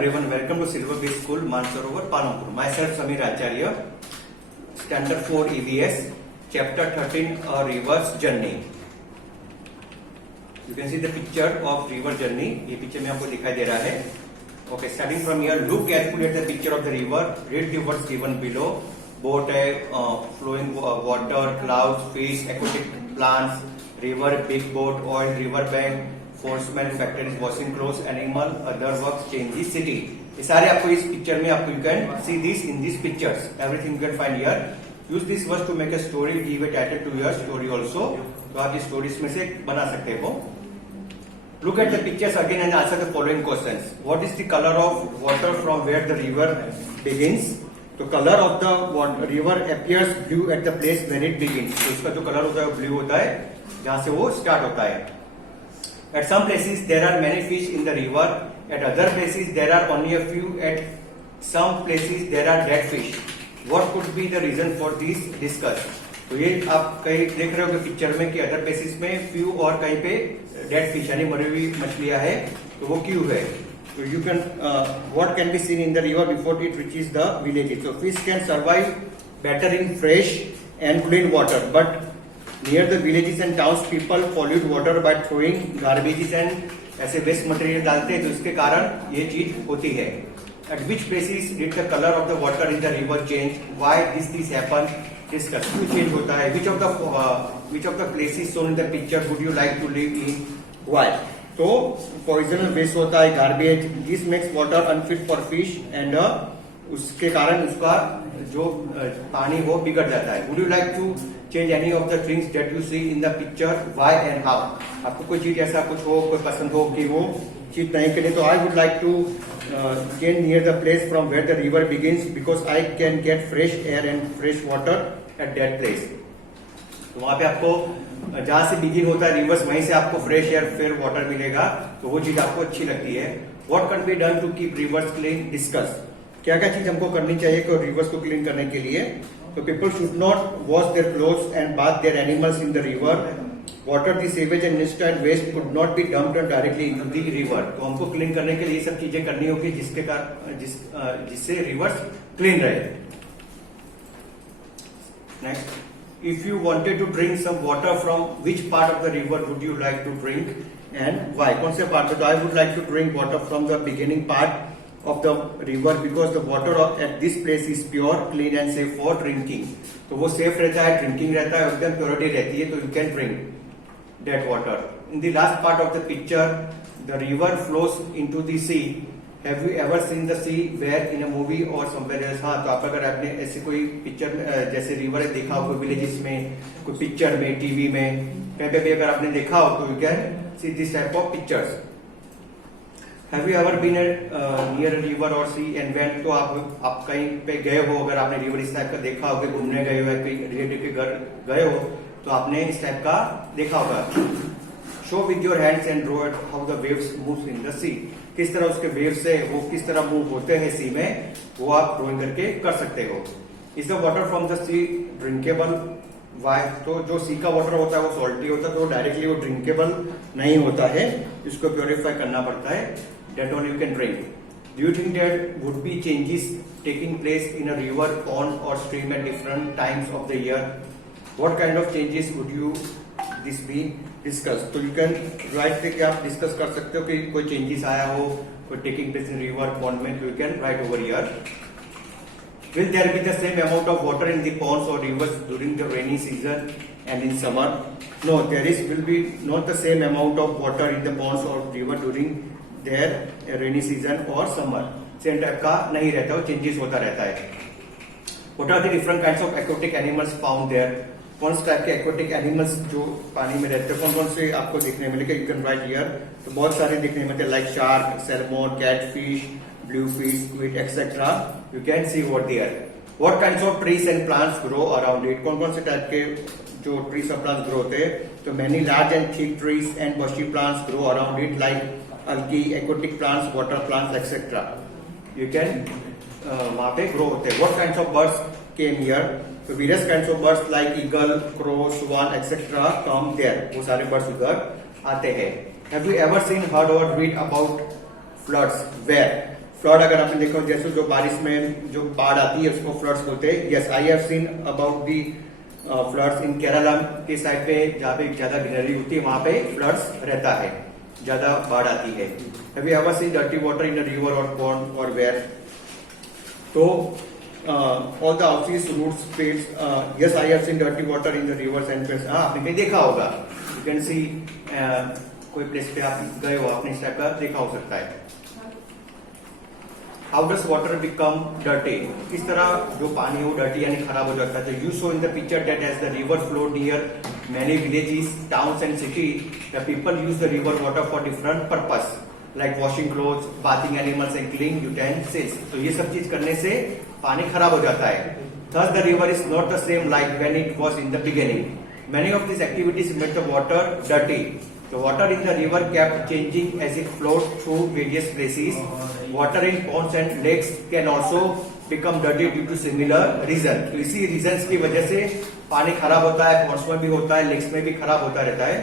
everyone, welcome to Silver Beach School, Mansarovar, Panampur. Myself Samir Acharya, Standard 4 EVS, Chapter 13, A River's Journey. You can see the picture of river journey. ये picture में आपको दिखाई दे रहा है. Okay, starting from here, look carefully at the picture of the river. Read the words given below. Boat है, flowing water, clouds, fish, aquatic plants, river, big boat, oil, river bank, fishermen, factories, washing clothes, animal, other work, changes, city. ये सारे आपको इस picture में आपको you can see this in this pictures. Everything you can find here. Use this words to make a story, give a title to your story also. तो आप इस stories में से बना सकते हो. Look at the pictures again and answer the following questions. What is the colour of water from where the river begins? तो colour of the river appears blue at the place where it begins. तो इसका जो colour होता है वो blue होता है जहां से वो स्टार्ट होता है. At some places there are many fish in the river. At other places there are only a few. At some places there are dead fish. What could be the reason for this? Discuss. तो ये आप कहीं देख रहे हो कि picture में कि अदर प्लेसेस में फ्यू और कहीं पे डेड फिश यानी मरी हुई मछलियां है. तो वो क्यों है? तो you can what can be seen in the river before it reaches the villages. So fish can survive better in fresh and clean water, but near the villages and towns people pollute water by throwing garbages and ऐसे waste material डालते हैं. तो इसके कारण ये चीज होती है. At which places did the color of the water in the river change? Why this happen? Discuss. क्यों चेंज होता है? Which of the places shown in the picture would you like to live in? Why? तो पॉइजनल waste होता है, garbage. This makes water unfit for fish and उसके कारण उसका जो पानी वो बिगड़ जाता है. Would you like to change any of the things that you see in the picture? Why and how? आपको कोई चीज ऐसा कुछ हो, कोई पसंद हो कि वो चीज नहीं करें. तो I would like to get near the place from where the river begins because I can get fresh air and fresh water at that place. तो वहां पे आपको जहां से बिगिन होता है रिवर्स, वहीं से आपको फ्रेश एयर फिर वाटर मिलेगा. तो वो चीज आपको अच्छी लगती है. What can be done to keep rivers clean? Discuss. क्या क्या चीज हमको करनी चाहिए रिवर्स को क्लीन करने के लिए? तो people should not wash their clothes and bath their animals in the river. Water the sewage and industrial waste could not be dumped directly into the river. तो हमको क्लीन करने के लिए ये सब चीजें करनी होगी जिसके कारण जिससे रिवर्स क्लीन रहे. Next, if you wanted to drink some water from which part of the river would you like to drink and why? कौन से पार्ट? तो I would like to drink water from the beginning part of the river because the water at this place is pure, clean and safe for drinking. तो वो safe रहता है, drinking रहता है, एकदम प्योरिटी रहती है. तो you can drink that water. In the last part of the picture the river flows into the sea. Have you ever seen the sea where in a movie और somewhere else? हाँ, तो आप अगर आपने ऐसे कोई पिक्चर जैसे river देखा हो कोई विलेजेस में, कोई पिक्चर में, टीवी में, कहीं पे भी अगर आपने देखा हो तो you can see this type of pictures. Have you ever been near a river or sea and went? तो आप कहीं पे गए हो, अगर आपने रिवर इस टाइप का देखा हो, कि घूमने गए हो या कोई रिलेटिव के घर गए हो तो आपने इस टाइप का देखा होगा. Show with your hands and draw it how the waves moves in the sea. किस तरह उसके वेव्स से वो किस तरह मूव होते हैं सी में, वो आप ड्रॉइंग करके कर सकते हो. Is the water from the sea drinkable? Why? तो जो सी का वाटर होता है वो सॉल्टी होता है, तो डायरेक्टली वो ड्रिंकेबल नहीं होता है, इसको प्योरीफाई करना पड़ता है. That only you can drink. Do you think there would be changes taking place in a river, pond or stream at different times of the year? What kind of changes would you this be discussed? तो you can write पे कि आप discuss कर सकते हो कि कोई changes आया हो, कोई taking place in river, pond में. तो you can write over here. Will there be the same amount of water in the ponds or rivers during the rainy season and in summer? No, will be not the same amount of water in the ponds or river during their rainy season or summer. Same type का नहीं रहता, वो changes होता रहता है. What are the different kinds of aquatic animals found there? कौन से type के aquatic animals जो पानी में रहते हैं, कौन कौन से आपको देखने मिलेंगे? You can write here. तो बहुत सारे देखने मिलते हैं, like shark, salmon, catfish, bluefish, squid, etc. You can see over there. What kinds of trees and plants grow around it? कौन कौन से टाइप के जो ट्रीज और प्लांट्स ग्रो होते हैं? तो many large and thick trees and bushy plants grow around it like algae, aquatic plants, water plants, etc. You can वहाँ पे ग्रो होते हैं. What kinds of birds came here? So various kinds of birds like eagle, crow, swan, etc. come there. वो सारे birds उधर आते हैं. Have you ever seen, heard or read about floods? Where? Flood अगर आपने देखा हो, जैसे जो बारिश में जो बाढ़ आती है उसको फ्लड्स बोलते हैं। Yes, I have scene about the floods इन केरला के साइड पे, जहाँ पे ज्यादा ग्रीनरी होती है वहां पे फ्लड्स रहता है, ज्यादा बाढ़ आती है। Have you ever seen dirty water in a river और पॉन्ड और वेयर? तो all the houses, roots, pads, yes I have seen dirty water in the rivers and pads. हाँ, आपने कहीं देखा होगा, यू कैन सी, कोई प्लेस पे आप गए हो, आपने इस टाइप का देखा हो सकता है। How does water become dirty? किस तरह जो पानी है वो डर्टी यानी खराब हो जाता है। You show in the picture that as the river flow near many villages, towns and city, the people use the river water for different purpose like washing clothes, bathing animals and cleaning utensils. तो ये सब चीज करने से पानी खराब हो जाता है। Thus the river is not the same like when it was in the beginning. Many of these activities made the water dirty. The water in the river kept changing as it flowed through various places. Water in ponds and lakes can also become dirty due to similar reason. तो इसी reasons की वजह से पानी खराब होता है, ponds में भी होता है, lakes में भी खराब होता रहता है।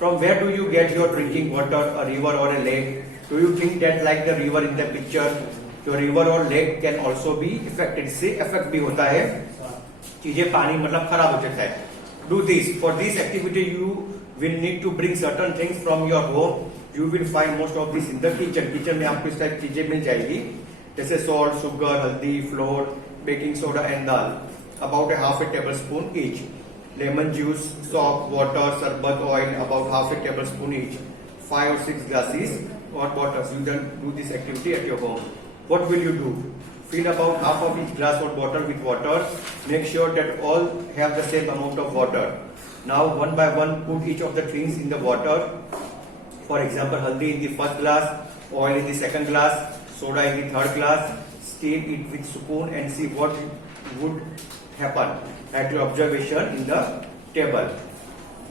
From where do you get your drinking water, a river or a lake? Do you think that like the river in the picture, your river or lake can also be affected? इससे affect भी होता है, चीजें पानी मतलब खराब हो जाता है। Do this. For this activity you will need to bring certain things from your home. You will find most of this in the kitchen. Kitchen में आपको इस टाइप चीजें मिल जाएगी, जैसे salt, sugar, हल्दी, flour, baking soda and dal, about a half a tablespoon each. Lemon juice, soap, water, sarbat oil, about half a tablespoon each. 5 or 6 glasses or bottles. You then do this activity at your home. What will you do? Fill about half of each glass or bottle with water. Make sure that all have the same amount of water. Now one by one put each of the things in the water. For example, haldi in the first glass, oil in the second glass, soda in the third glass. Stir it with spoon and see what would happen at your observation in the table.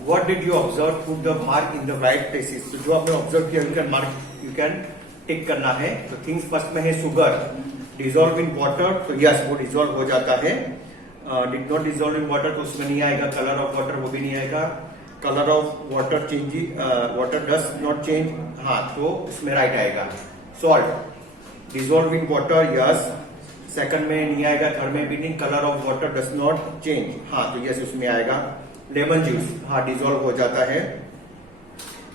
What did you observe? Put the mark in the right places. तो जो आपने observe किया, you can mark, you can टिक करना है। तो things first में है sugar, dissolve in water, तो यस वो डिजोल्व हो जाता है। Did not dissolve in water तो उसमें नहीं आएगा। कलर ऑफ वाटर वो भी नहीं आएगा। Colour of water change, water does not change, हाँ तो उसमें राइट आएगा। Salt, dissolve in water, yes, second में नहीं आएगा, थर्ड में भी नहीं। Colour of water does not change, हाँ तो यस उसमें आएगा। लेमन जूस, हाँ डिजोल्व हो जाता है,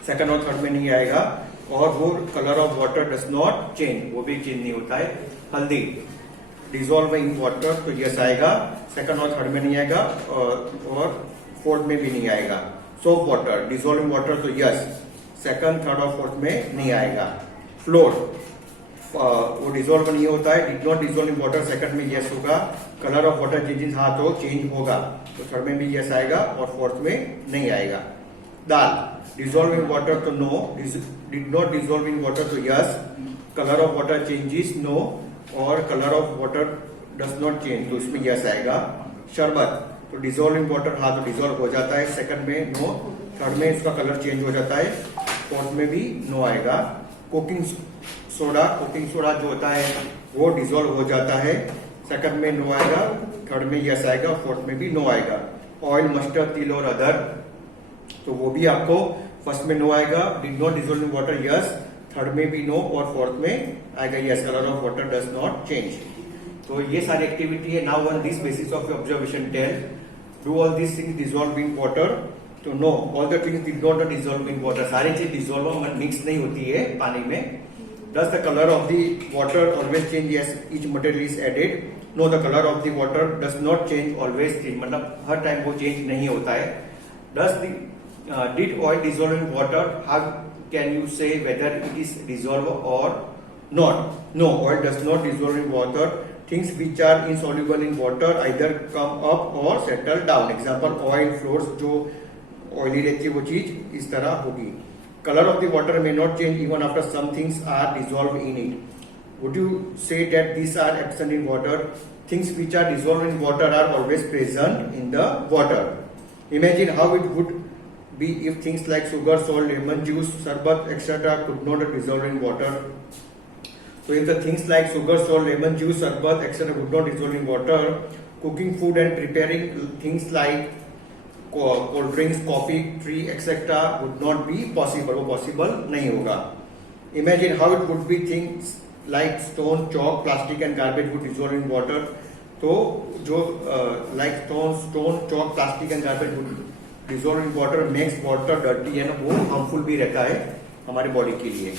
सेकंड और थर्ड में नहीं आएगा। और वो colour of water does not change, वो भी चेंज नहीं होता है। हल्दी, डिजोल्व इन वाटर, तो यस आएगा, सेकंड और थर्ड में नहीं आएगा, और फोर्थ में भी नहीं आएगा। Soap water, dissolve in water, तो यस, सेकंड, थर्ड और फोर्थ में नहीं आएगा। फ्लोर, वो डिजोल्व नहीं होता है। Did not dissolve in water, second में यस होगा। कलर ऑफ वाटर चेंजेस, हाँ तो चेंज होगा, तो थर्ड में भी यस आएगा और फोर्थ में नहीं आएगा। दाल, डिजोल्व इन वाटर, तो no. Did not dissolve in water, तो yes. Colour of water changes, no. और colour of water does not change, तो इसमें यस आएगा। शरबत, तो डिजोल्व इन वाटर, हाँ तो डिजोल्व हो जाता है, सेकंड में नो, थर्ड में इसका कलर चेंज हो जाता है, फोर्थ में भी नो आएगा। कुकिंग सोडा, कुकिंग सोडा जो होता है वो डिजोल्व हो जाता है, सेकंड में नो आएगा, थर्ड में यस आएगा, फोर्थ में भी नो आएगा। ऑयल, मस्टर्ड, तिल और अदर, तो वो भी आपको फर्स्ट में नो आएगा। Did not dissolve in water, yes, third में भी नो और फोर्थ में आएगा yes. Colour of water does not change. तो ये सारी एक्टिविटी है। Now on this basis of your observation tell, do all this things dissolve in water, तो no, all the things did not dissolve in water, सारी चीज dissolve mix नहीं होती है पानी में। Does the color of the water always change as each material is added? No, the color of the water does not change always change, मतलब हर time वो change नहीं होता है। Does the did oil dissolve in water? How can you say whether it is dissolved or not? No, oil does not dissolve in water. Things which are insoluble in water either come up or settle down. Example, oil, flours, जो oily रहती है वो चीज इस तरह होगी। Color of the water may not change even after some things are dissolved in it. Would you say that these are absent in water? Things which are dissolved in water are always present in the water. Imagine how it would be if things like sugar, salt, lemon juice, sarbat, etc. could not dissolve in water. So if the things like sugar, salt, lemon juice, sarbat, etc. would not dissolve in water, cooking food and preparing things like cold drinks, coffee, T etcetera would not be possible, वो possible नहीं होगा। Imagine how it would be things like stone, chalk, plastic and garbage would dissolve in water. तो जो like stone, chalk, plastic and garbage would dissolve in water makes water dirty, है ना, वो harmful भी रहता है हमारे बॉडी के लिए।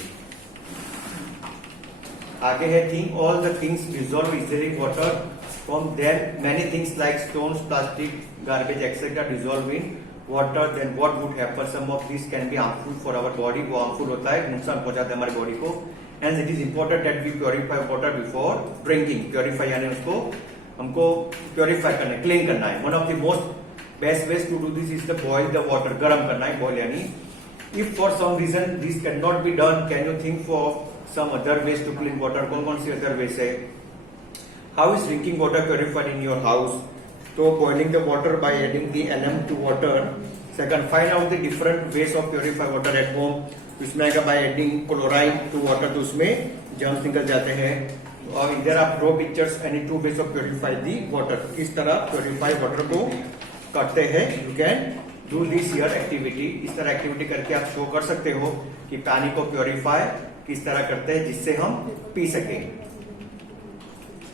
आगे है think all the things dissolve easily in water, from there many things like stones, plastic, garbage etcetera dissolve in water, then what would happen, some of this can be harmful for our body. वो harmful होता है, नुकसान पहुंचाता है हमारी body को। And it is important that we purify water before drinking. Purify यानी उसको हमको प्योरीफाई करना है, क्लीन करना है। One of the most best ways to do this is the boil the water, गर्म करना है, बॉइल यानी। If for some reason this can not be done, can you think for some other ways to clean water? कौन कौन सी other ways है? How is drinking water purified in your house? तो boiling the water by adding the alum to water. Second, find out the different ways of purify water at home. इसमें आएगा by adding chloride to water, तो उसमें germs निकल जाते हैं। और इधर आप draw pictures any two ways of purify the water, किस तरह प्योरीफाई वाटर को करते हैं। You can do this here activity. इस तरह एक्टिविटी करके आप शो कर सकते हो कि पानी को प्योरीफाई किस तरह करते हैं जिससे हम पी सके।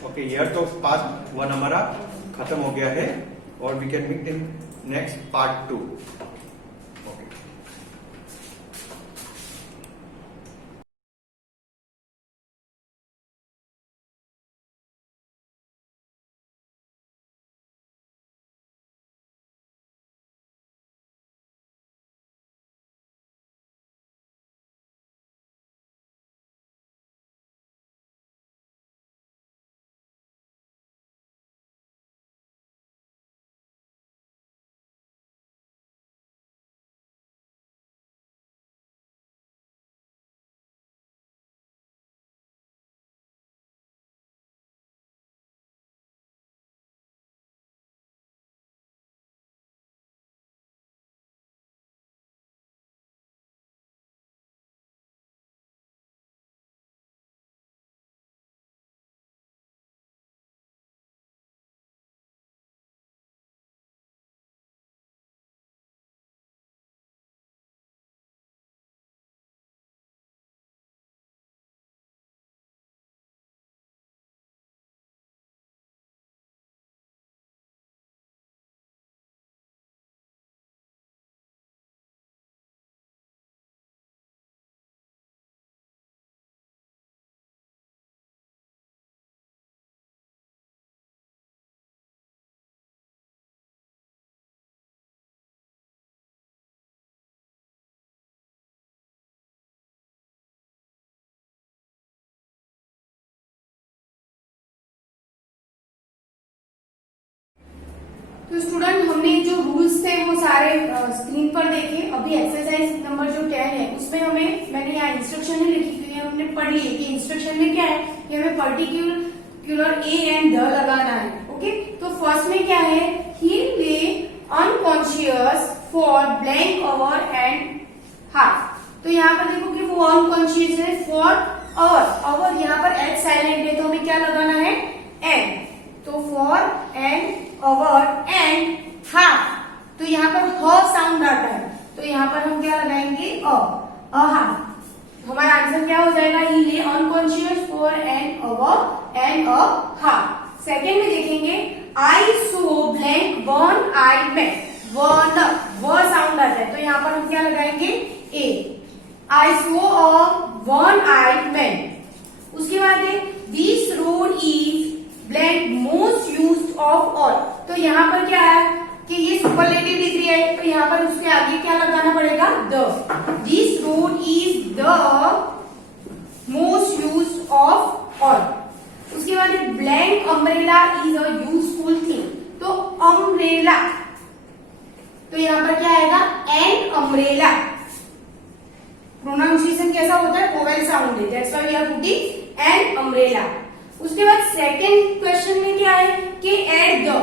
ओके, हियर तो पार्ट 1 हमारा खत्म हो गया है और we can meet in next part 2। तो स्टूडेंट, हमने जो रूल्स थे वो सारे स्क्रीन पर देखे। अभी एक्सरसाइज नंबर जो 10 है उसमें मैंने यहाँ इंस्ट्रक्शन नहीं लिखी क्योंकि हमने पढ़ ली है कि इंस्ट्रक्शन में क्या है कि हमें पर्टिकुलर ए एंड द लगाना है। ओके, तो फर्स्ट में क्या है, ही ले unconscious for blank our and half. तो यहाँ पर देखो कि वो अनकॉन्शियस है फॉर आवर यहाँ पर एच साइलेंट है तो हमें क्या लगाना है, एन। तो for an hour and half, तो यहाँ पर ह साउंड आता है तो यहाँ पर हम क्या लगाएंगे, अ हाफ। हमारा आंसर क्या हो जाएगा, ही ले unconscious for an hour and a half. Second में देखेंगे, आई सो blank one I man. One sound आता है तो यहाँ पर हम क्या लगाएंगे, ए। आई सो अ वन आई मैन। उसके बाद है, this road is blank most used of all. तो यहाँ पर क्या है कि ये सुपरलेटिव डिग्री है तो यहाँ पर उसके आगे क्या लगाना पड़ेगा, the. This road is the most used of all. उसके बाद blank umbrella is a useful thing. तो अम्ब्रेला, तो यहाँ पर क्या आएगा, एन अम्ब्रेला। प्रोनाउंसिएशन कैसा होता है, वोवेल साउंड है, that's why we are putting an umbrella. उसके बाद सेकंड क्वेश्चन में क्या है कि एड द,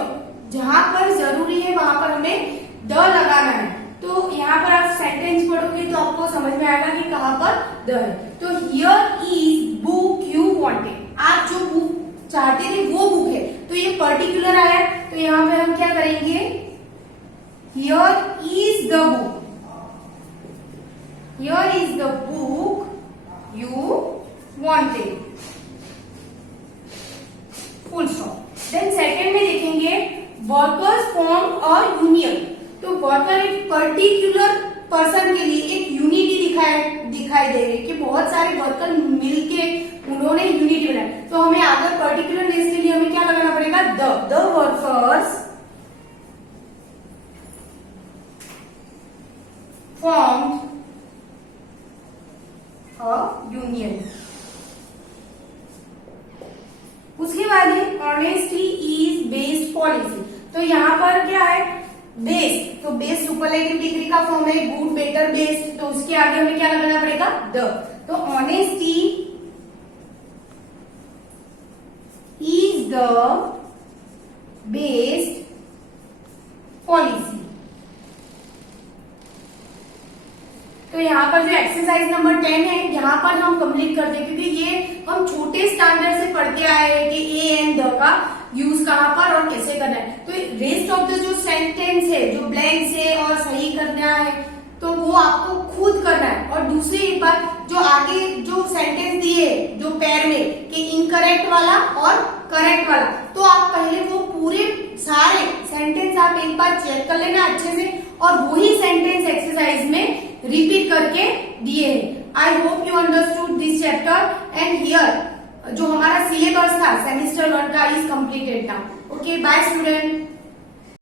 जहां पर जरूरी है वहां पर हमें द लगाना है। तो यहाँ पर आप सेंटेंस पढ़ोगे तो आपको समझ में आएगा कि कहां पर द है। तो here is book you wanted, आप जो बुक चाहते थे वो बुक है तो ये पर्टिकुलर आया तो यहाँ पे हम क्या करेंगे, here is the book, here is the book you wanted. Full stop. Then second में देखेंगे वर्कर्स फॉर्म अ यूनियन। तो वर्कर एक पर्टिकुलर पर्सन के लिए एक यूनिटी दिखाई दे रही है कि बहुत सारे वर्कर मिलके उन्होंने यूनिटी बनाई। तो हमें अगर पर्टिकुलरनेस के लिए हमें क्या लगाना पड़ेगा, the workers formed a union। उसके बाद है ऑनेस्टी इज बेस्ड पॉलिसी। तो यहाँ पर क्या है, बेस्ड, तो बेस्ड सुपरलेटिव डिग्री का फॉर्म है, गुड, बेटर, बेस्ड, तो उसके आगे हमें क्या लगाना पड़ेगा, द। तो honesty is the based policy. तो यहाँ पर जो एक्सरसाइज नंबर 10 है, यहाँ पर हम कंप्लीट करते हैं, क्योंकि ये हम छोटे स्टैंडर्ड से पढ़ते आए हैं कि ए एंड द का यूज कहाँ पर और कैसे करना है। तो रेस्ट ऑफ द जो सेंटेंस है, जो ब्लैंक्स है और सही करना है, तो वो आपको खुद करना है। और दूसरी एक बात, जो आगे जो सेंटेंस दिए जो पैर में कि इनकरेक्ट वाला और करेक्ट वाला, तो आप पहले वो पूरे सारे सेंटेंस आप एक बार चेक कर लेना अच्छे से, और वही सेंटेंस एक्सरसाइज में रिपीट करके दिए हैं। I hope you understood this chapter and here जो हमारा सिलेबस था सेमेस्टर 1 का is completed now. Okay, bye student.